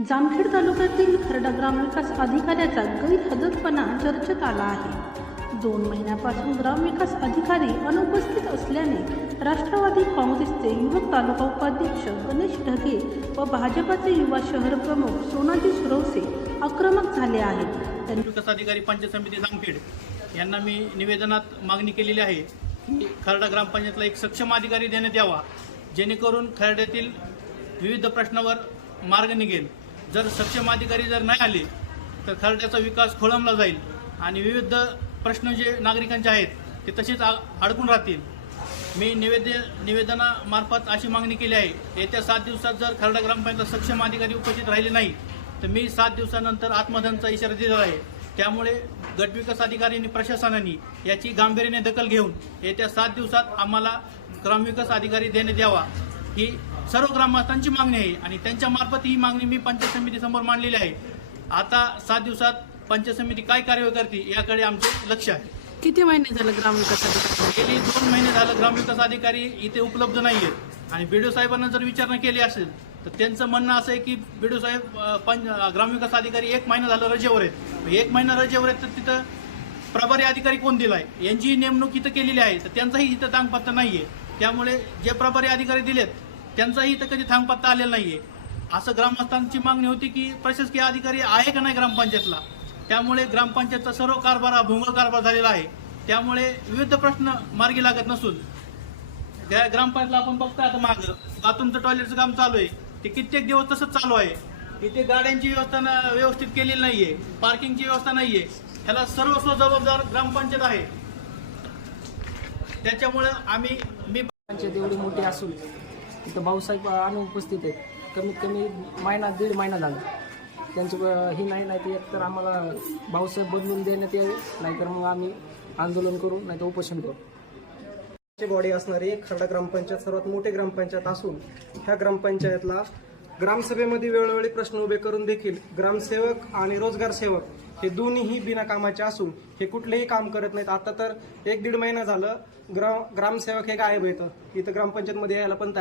जामखेड तालुक्यातील खरडा ग्रामविकास अधिकाऱ्याचा गैरहजरपणा चर्चेत आला आहे. दोन महिन्यापासून ग्रामविकास अधिकारी अनुपस्थित असल्याने राष्ट्रवादी काँग्रेसचे युवक तालुका उपाध्यक्ष गणेश ढगे व भाजपाचे युवा शहर प्रमुख सोनाजी सुरवसे आक्रमक झाले आहेत. त्यांनी विकास अधिकारी पंचायत समिती जामखेड यांना मी निवेदनात मागणी केलेली आहे की खरडा ग्रामपंचायतला एक सक्षम अधिकारी देण्यात यावा जेणेकरून खरड्यातील विविध प्रश्नावर मार्ग निघेल. जर सक्षम अधिकारी जर नाही आले तर खरड्याचा विकास खोळंबला जाईल. आणि विविध प्रश्न जे नागरिकांचे आहेत ते तसेच आ- अडकून राहतील. मी निवेद निवेदनामार्फत अशी मागणी केली आहे येत्या सात दिवसात जर खरडा ग्रामपंचायत सक्षम अधिकारी उपस्थित राहिले नाही तर मी सात दिवसानंतर आत्मदहनचा इशारा दिला आहे. त्यामुळे गटविकास अधिकारी आणि प्रशासनाने याची गांभीर्याने दखल घेऊन येत्या सात दिवसात आम्हाला ग्रामविकास अधिकारी देण्यात यावा. ही सर्व ग्रामस्थांची मागणी आहे आणि त्यांच्या मार्फत ही मागणी मी पंचायत समितीसमोर मांडलेली आहे. आता सात दिवसात पंचायत समिती काय कार्यवाही करते याकडे आमचे लक्ष आहे. किती महिने झालं ग्रामविकास अधिकारी? गेली दोन महिने झालं ग्रामविकास अधिकारी इथे उपलब्ध नाहीये. आणि बीडीओ साहेबांना जर विचारणा केली असेल तर त्यांचं म्हणणं असं आहे की बीडीओ साहेब पंच ग्रामविकास अधिकारी एक महिना झालं रजेवर आहेत. एक महिना रजेवर आहेत तर तिथं प्रभारी अधिकारी कोण दिलाय? यांची नेमणूक इथं केलेली आहे तर त्यांचाही इथं थांगपत्ता नाहीये. त्यामुळे जे प्रभारी अधिकारी दिलेत त्यांचाही इथं कधी थांगपत्ता आलेला नाहीये. असं ग्रामस्थांची मागणी होती की प्रशासकीय अधिकारी आहे का नाही ग्रामपंचायतला? त्यामुळे ग्रामपंचायतचा सर्व कारभार हा भोंगळ कारभार झालेला आहे. त्यामुळे विविध प्रश्न मार्गी लागत नसून त्या ग्रामपंचायतला आपण बघतो आता माग. बाथरूमचं टॉयलेटचं काम चालू आहे. ते कित्येक दिवस तसंच चालू आहे. इथे गाड्यांची व्यवस्था व्यवस्थित केलेली नाहीये. पार्किंगची व्यवस्था नाहीये. ह्याला सर्वस्व जबाबदार ग्रामपंचायत आहे. त्याच्यामुळं आम्ही मी पंचायत एवढी मोठी असून तिथं भाऊसाहेब अनुपस्थित आहेत. कमीत कमी महिना दीड महिना झाला. त्यांचं ही नाही नाही ते एकतर आम्हाला भाऊसाहेब बदलून देण्यात यावे नाहीतर मग आम्ही आंदोलन करू नाहीतर उपोषण करू. बॉडी असणारी खरडा ग्रामपंचायत सर्वात मोठी ग्रामपंचायत असून ह्या ग्रामपंचायतला ग्रामसभेमध्ये वेळोवेळी प्रश्न उभे करून देखील ग्रामसेवक आणि रोजगार सेवक हे दोन्हीही बिनाकामाचे असून हे कुठलेही काम करत नाहीत. आता तर एक दीड महिना झालं ग्राम ग्रामसेवक हे गायब येतं इथं ग्रामपंचायतमध्ये यायला पण